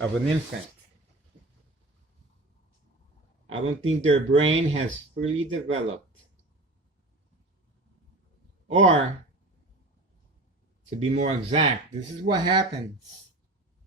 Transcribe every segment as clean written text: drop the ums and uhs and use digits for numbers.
of an infant. I don't think their brain has fully developed. Or, to be more exact, this is what happens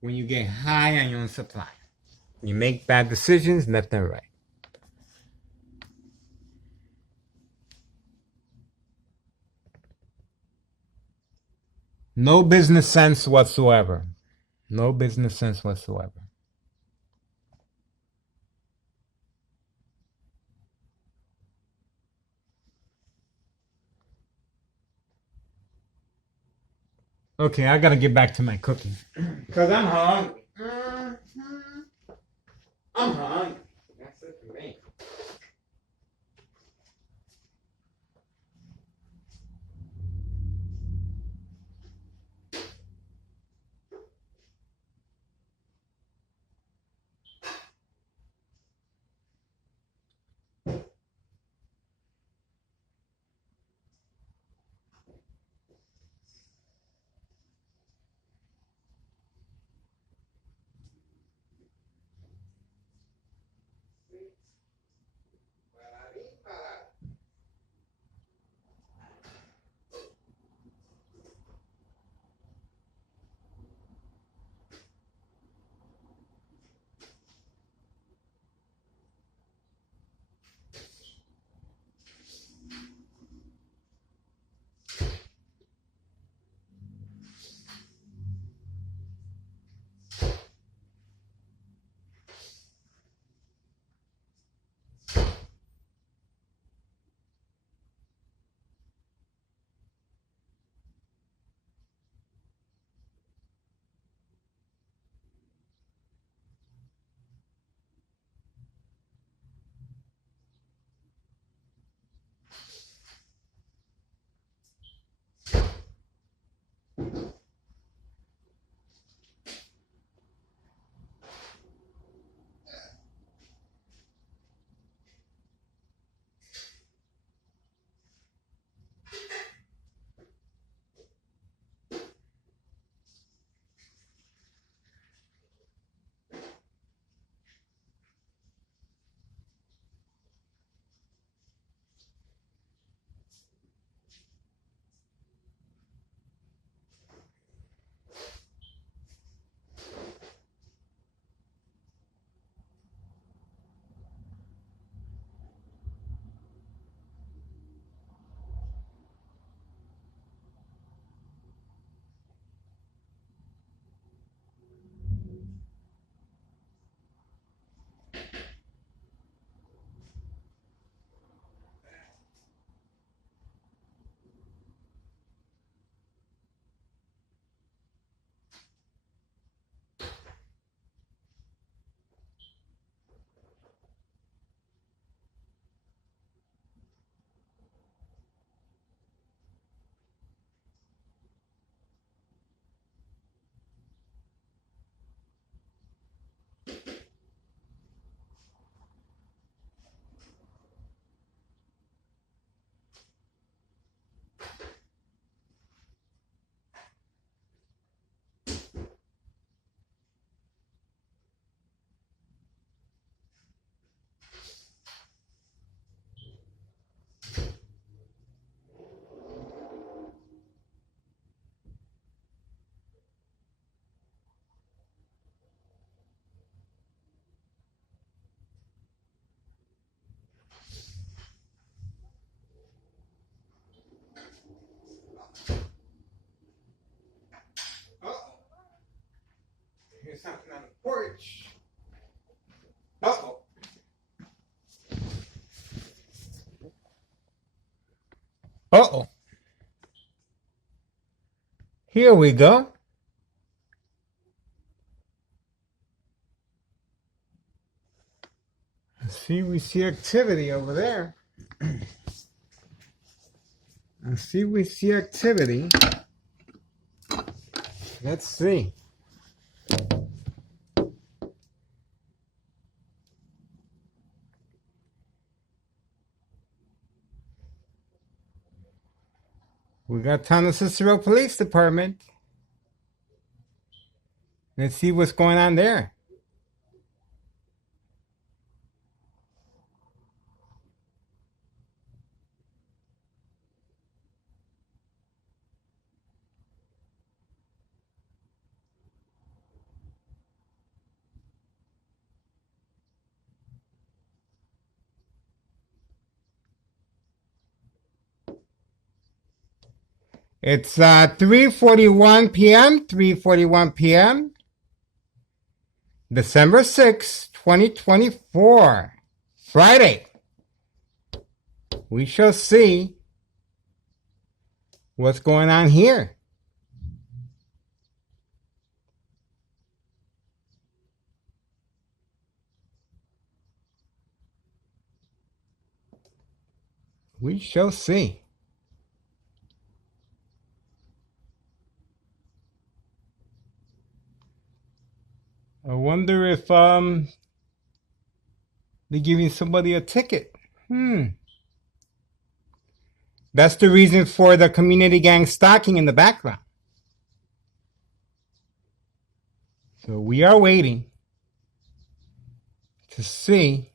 when you get high on your own supply. You make bad decisions left and right. No business sense whatsoever. No business sense whatsoever. Okay, I gotta get back to my cooking. Because I'm hungry. I'm hungry. That's it for me. Here's something on the porch. Uh-oh. Uh-oh. Here we go. We see activity over there. We see activity. Let's see. We got Town of Cicero Police Department. Let's see what's going on there. It's 3:41 p.m., 3:41 p.m., December 6th, 2024, Friday. We shall see what's going on here. We shall see. I wonder if they're giving somebody a ticket. That's the reason for the community gang stalking in the background. So we are waiting to see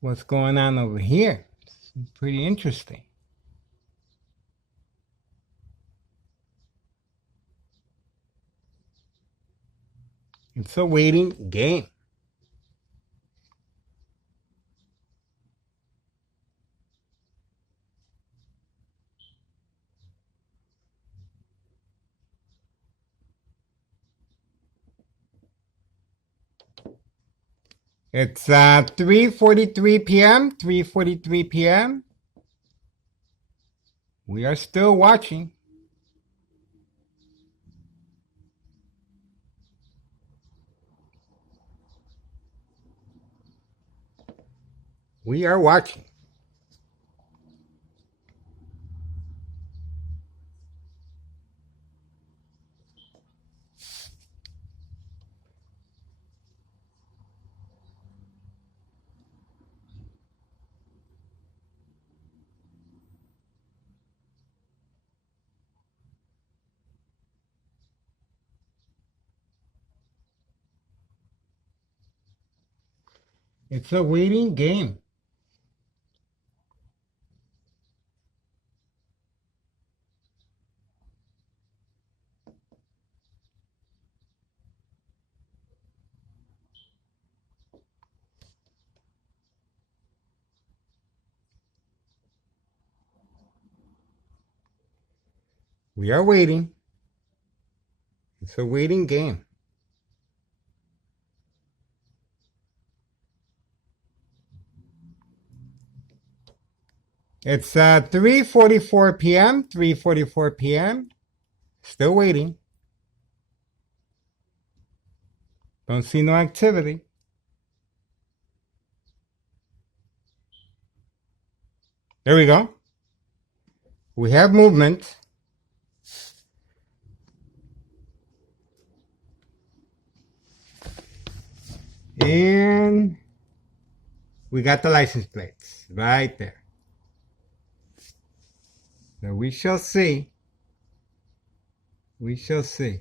what's going on over here. It's pretty interesting. It's a waiting game. It's 3:43 p.m., 3:43 p.m. We are still watching. We are watching. It's a waiting game. We are waiting. It's a waiting game. It's 3:44 p.m., 3:44 p.m. Still waiting. Don't see no activity. There we go. We have movement. And we got the license plates right there. Now we shall see. We shall see.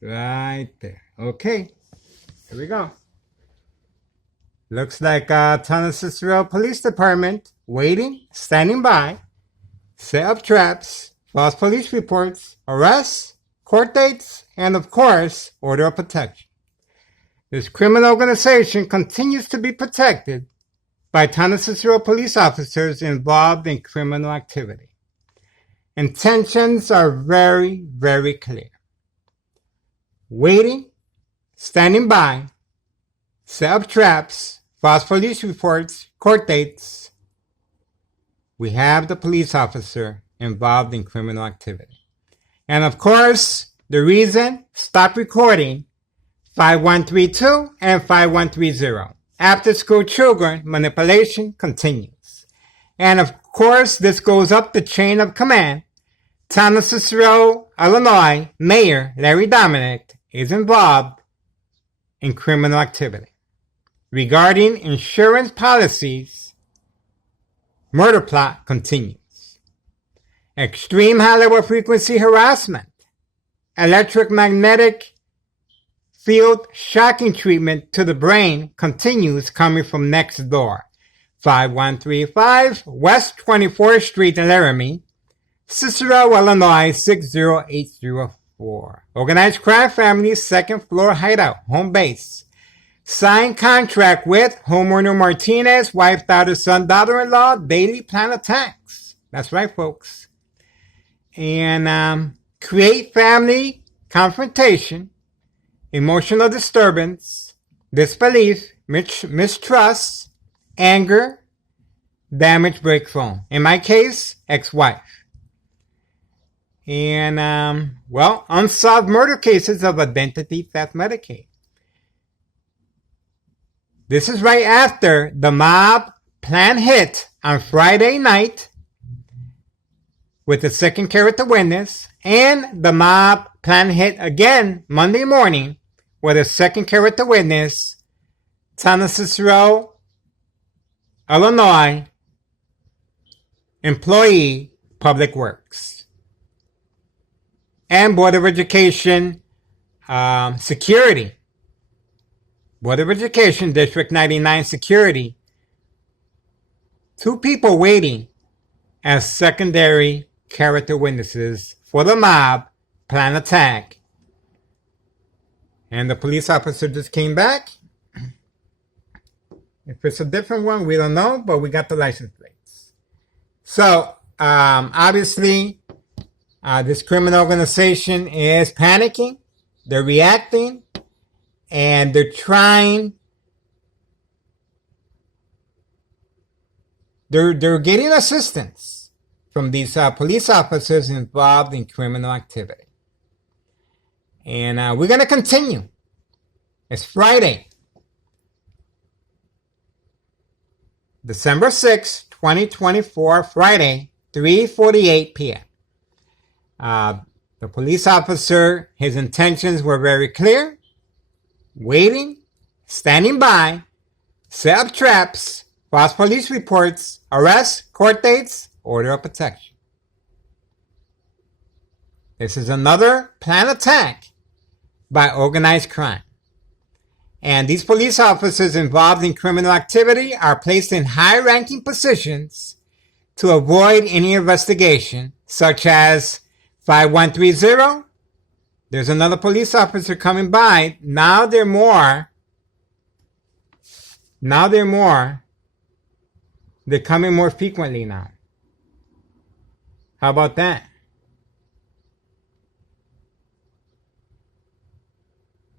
Right there. Okay. Here we go. Looks like Town of Cicero Police Department waiting, standing by, set up traps, false police reports, arrests, court dates, and of course, order of protection. This criminal organization continues to be protected by Town of Cicero police officers involved in criminal activity. Intentions are very, very clear. Waiting, standing by, set up traps, false police reports, court dates. We have the police officer involved in criminal activity. And of course, the reason, stop recording 5132 and 5130. After school children, manipulation continues. And of course, this goes up the chain of command. Town of Cicero, Illinois, Mayor Larry Dominic is involved in criminal activity. Regarding insurance policies, murder plot continues. Extreme high-level frequency harassment, electromagnetic field shocking treatment to the brain continues coming from next door. 5135 West 24th Street in Laramie, Cicero, Illinois 60804. Organized crime family, second floor hideout, home base. Signed contract with homeowner Martinez, wife, daughter, son, daughter-in-law, daily plan attacks. That's right, folks. And create family confrontation, emotional disturbance, disbelief, mistrust, anger, damage, break phone. In my case, ex-wife. And, unsolved murder cases of identity theft Medicaid. This is right after the mob plan hit on Friday night with the second character witness, and the mob plan hit again Monday morning with a second character witness, Town of Cicero, Illinois, employee, Public Works, and Board of Education security. Board of Education, District 99 security. 2 people waiting as secondary character witnesses for the mob plan attack. And the police officer just came back. If it's a different one, we don't know, but we got the license plates. So, obviously, this criminal organization is panicking. They're reacting. And they're getting assistance from these police officers involved in criminal activity. And we're going to continue. It's Friday, December 6th, 2024, Friday, 3:48 p.m. The police officer, his intentions were very clear. Waiting, standing by, set up traps, false police reports, arrests, court dates, order of protection. This is another planned attack by organized crime. And these police officers involved in criminal activity are placed in high-ranking positions to avoid any investigation, such as 5130. There's another police officer coming by. Now they're coming more frequently now. How about that?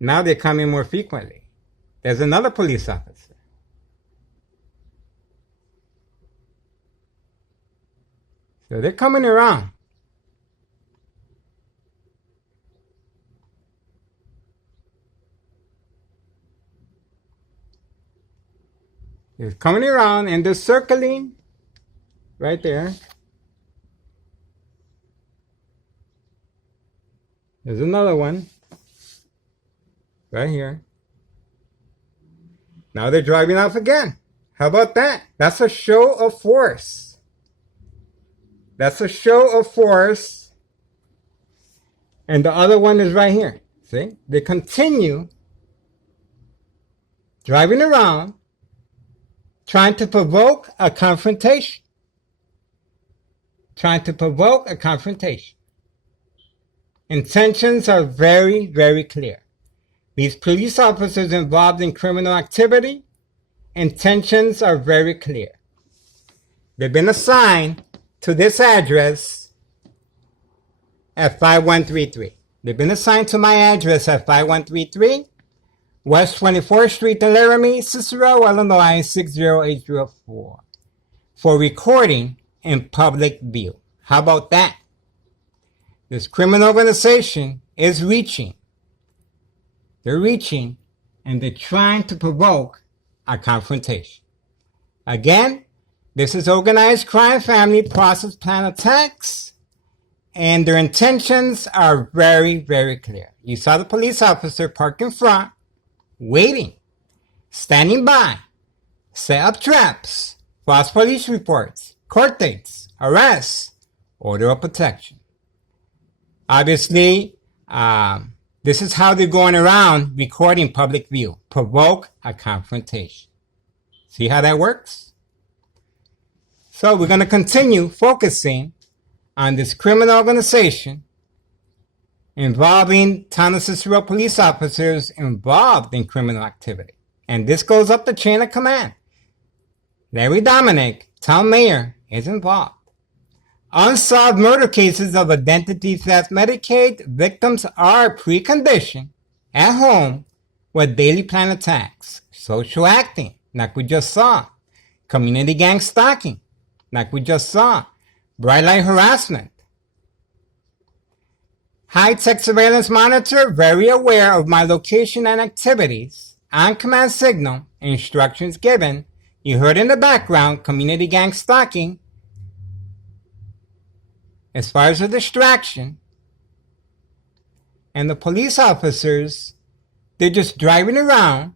Now they're coming more frequently. There's another police officer. So they're coming around. They're coming around and they're circling right there. There's another one right here. Now they're driving off again. How about that? That's a show of force. That's a show of force. And the other one is right here. See? They continue driving around, trying to provoke a confrontation. Trying to provoke a confrontation. Intentions are very, very clear. These police officers involved in criminal activity, intentions are very clear. They've been assigned to this address at 5133. They've been assigned to my address at 5133 West 24th Street in Laramie, Cicero, Illinois 60804 for recording in public view. How about that? This criminal organization is reaching. They're reaching and they're trying to provoke a confrontation. Again, this is organized crime family process plan attacks, and their intentions are very, very clear. You saw the police officer parked in front, waiting, standing by, set up traps, false police reports, court dates, arrests, order of protection. Obviously, this is how they're going around recording public view. Provoke a confrontation. See how that works? So we're going to continue focusing on this criminal organization involving Town of Cicero police officers involved in criminal activity. And this goes up the chain of command. Larry Dominic, town mayor, is involved. Unsolved murder cases of identity theft Medicaid victims are preconditioned at home with daily plan attacks, social acting, like we just saw, community gang stalking, like we just saw, bright light harassment. High-tech surveillance monitor, very aware of my location and activities, on command signal, instructions given. You heard in the background, community gang stalking. As far as a distraction, and the police officers, they're just driving around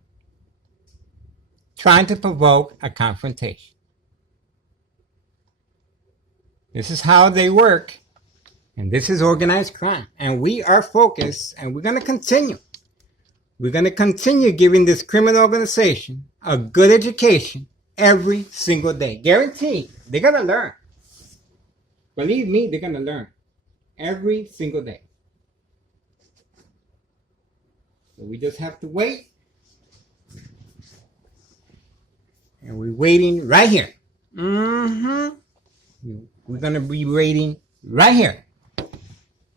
trying to provoke a confrontation. This is how they work, and this is organized crime. And we are focused, and we're going to continue. We're going to continue giving this criminal organization a good education every single day. Guaranteed, they're going to learn. Believe me, they're going to learn every single day. So we just have to wait. And we're waiting right here. We're going to be waiting right here.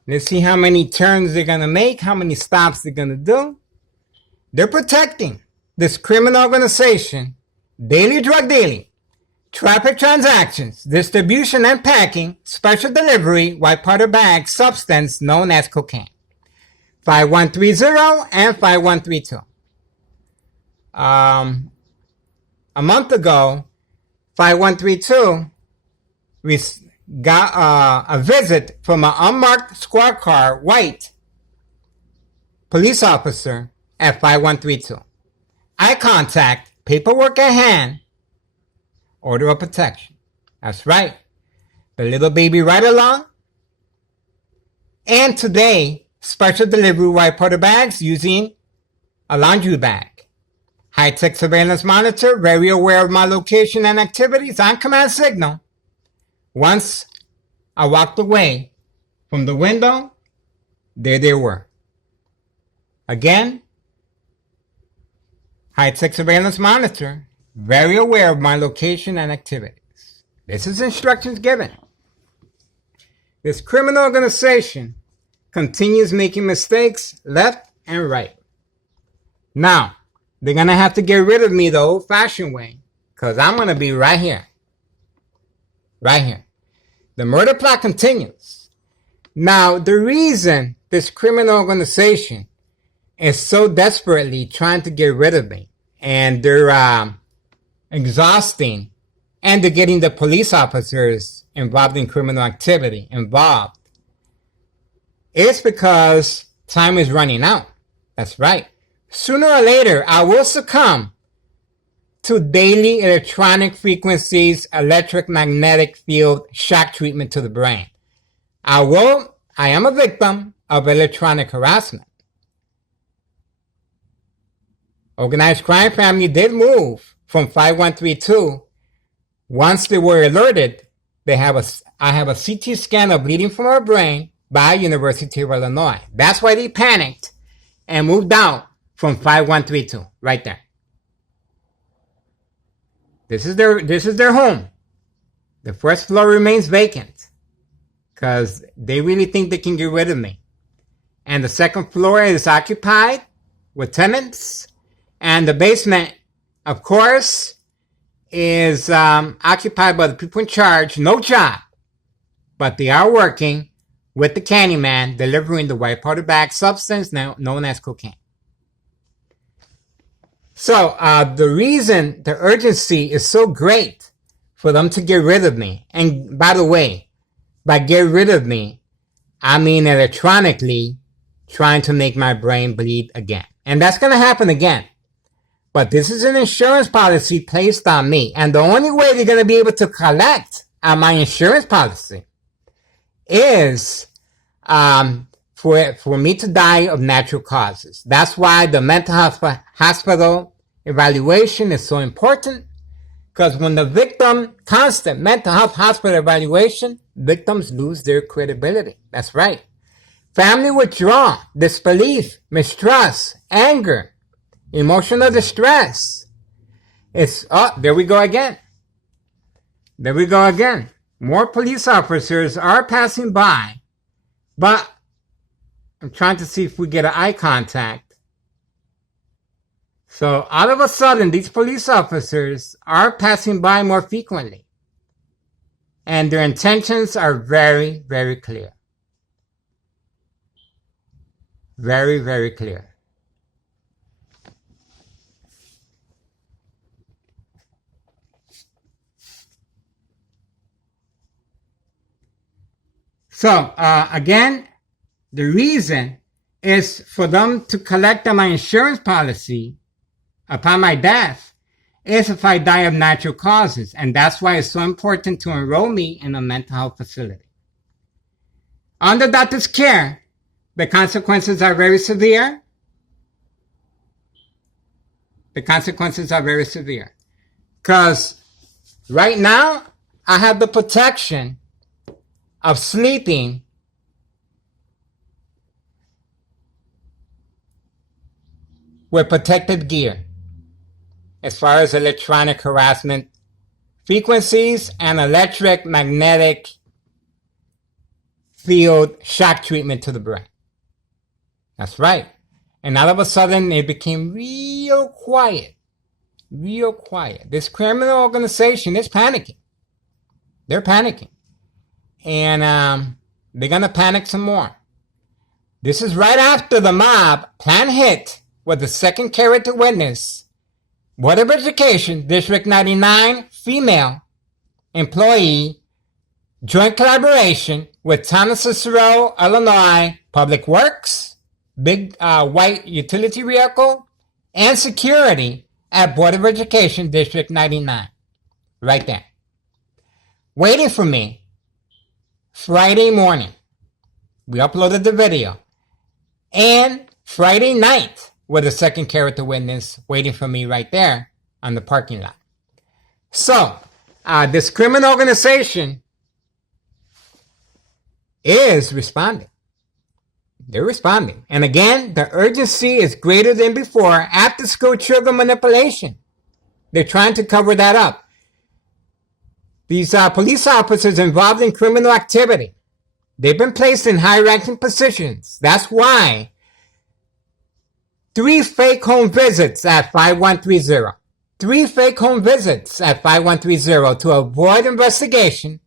Let's see how many turns they're going to make, how many stops they're going to do. They're protecting this criminal organization, daily drug dealing, traffic transactions, distribution and packing, special delivery, white powder bag substance known as cocaine. 5130 and 5132. A month ago, 5132, we got a visit from an unmarked squad car, white police officer at 5132. Eye contact, paperwork at hand, order of protection. That's right. The little baby ride along. And today, special delivery white powder bags using a laundry bag. High-tech surveillance monitor, very aware of my location and activities on command signal. Once I walked away from the window, there they were. Again, high-tech surveillance monitor, very aware of my location and activities. This is instructions given. This criminal organization continues making mistakes left and right. Now, they're going to have to get rid of me the old-fashioned way, because I'm going to be right here. Right here. The murder plot continues. Now, the reason this criminal organization is so desperately trying to get rid of me, and they're exhausting, and they're getting the police officers involved in criminal activity involved, it's because time is running out. That's right. Sooner or later, I will succumb to daily electronic frequencies, electromagnetic field shock treatment to the brain. I am a victim of electronic harassment. Organized crime family did move from 5132. Once they were alerted, I have a CT scan of bleeding from her brain by University of Illinois. That's why they panicked and moved out from 5132, right there. This is their home. The first floor remains vacant because they really think they can get rid of me. And the second floor is occupied with tenants. And the basement, of course, is occupied by the people in charge. No job. But they are working with the Candyman, delivering the white powder bag substance now known as cocaine. So the reason the urgency is so great for them to get rid of me, and by the way, by get rid of me, I mean electronically trying to make my brain bleed again. And that's going to happen again. But this is an insurance policy placed on me. And the only way they're going to be able to collect on my insurance policy is for me to die of natural causes. That's why the mental hospital evaluation is so important. Because when the victim, constant mental health hospital evaluation, victims lose their credibility. That's right. Family withdrawal, disbelief, mistrust, anger, Emotional distress. There we go again. There we go again. More police officers are passing by, but I'm trying to see if we get an eye contact. So all of a sudden, these police officers are passing by more frequently. And their intentions are very, very clear. Very, very clear. So, again, the reason is for them to collect on my insurance policy upon my death is if I die of natural causes. And that's why it's so important to enroll me in a mental health facility. Under doctor's care, the consequences are very severe. The consequences are very severe. Because right now, I have the protection of sleeping with protected gear as far as electronic harassment frequencies and electric magnetic field shock treatment to the brain. That's right. And all of a sudden it became real quiet. Real quiet. This criminal organization is panicking. They're panicking. And they're going to panic some more. This is right after the mob plan hit with the second character witness, Board of Education, District 99, female employee, joint collaboration with Town of Cicero, Illinois, Public Works, big white utility vehicle, and security at Board of Education, District 99. Right there. Waiting for me. Friday morning, we uploaded the video. And Friday night, with a second character witness waiting for me right there on the parking lot. So, this criminal organization is responding. They're responding. And again, the urgency is greater than before. After school children manipulation. They're trying to cover that up. These police officers involved in criminal activity, they've been placed in high-ranking positions. That's why 3 fake home visits at 5130. 3 fake home visits at 5130 to avoid investigation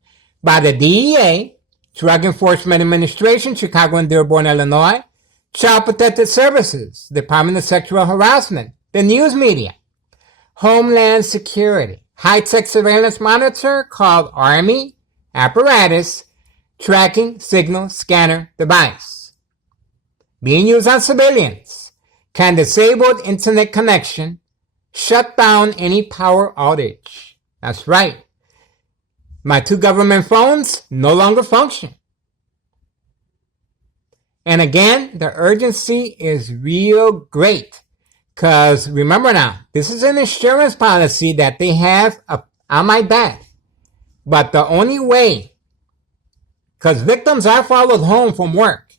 by the DEA, Drug Enforcement Administration, Chicago and Dearborn, Illinois, Child Protective Services, Department of Sexual Harassment, the news media, Homeland Security, high-tech surveillance monitor called Army apparatus tracking signal scanner device. Being used on civilians, can disable internet connection, shut down any power outage. That's right. My 2 government phones no longer function. And again, the urgency is real great. Because remember now, this is an insurance policy that they have on my back. But the only way, because victims are followed home from work.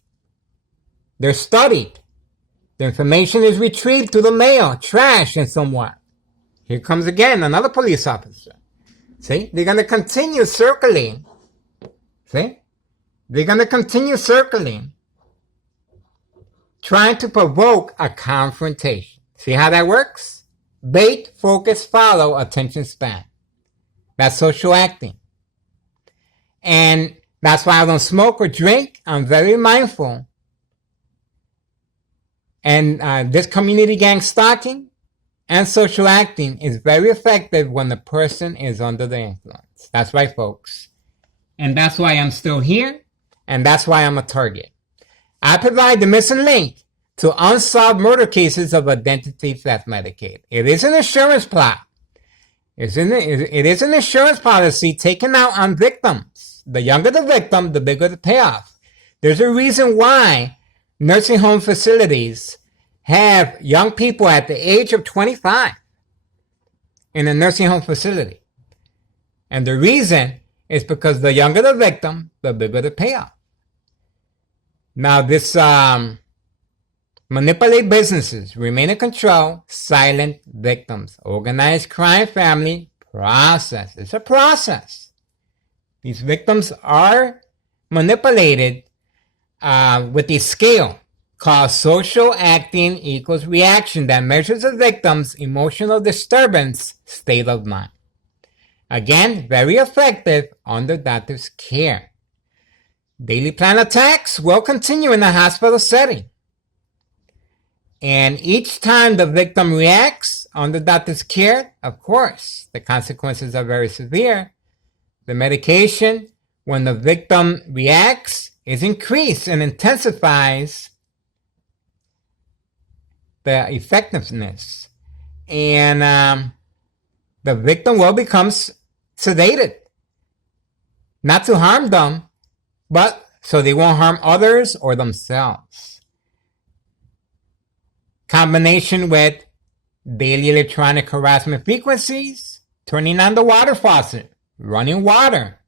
They're studied. The information is retrieved through the mail, trash, and somewhat. Here comes again another police officer. See, they're going to continue circling. See, they're going to continue circling, trying to provoke a confrontation. See how that works? Bait, focus, follow, attention span. That's social acting. And that's why I don't smoke or drink. I'm very mindful. And this community gang stalking and social acting is very effective when the person is under the influence. That's right, folks. And that's why I'm still here. And that's why I'm a target. I provide the missing link to unsolved murder cases of identity theft Medicaid. It is an insurance plot. It is an insurance policy taken out on victims. The younger the victim, the bigger the payoff. There's a reason why nursing home facilities have young people at the age of 25 in a nursing home facility. And the reason is because the younger the victim, the bigger the payoff. Now this Manipulate businesses, remain in control, silent victims, organized crime family, process. It's a process. These victims are manipulated with a scale called social acting equals reaction that measures a victim's emotional disturbance state of mind. Again, very effective under doctor's care. Daily plan attacks will continue in a hospital setting. And each time the victim reacts under doctor's care, of course, the consequences are very severe. The medication, when the victim reacts, is increased and intensifies the effectiveness. And the victim will become sedated. Not to harm them, but so they won't harm others or themselves. Combination with daily electronic harassment frequencies, turning on the water faucet, running water,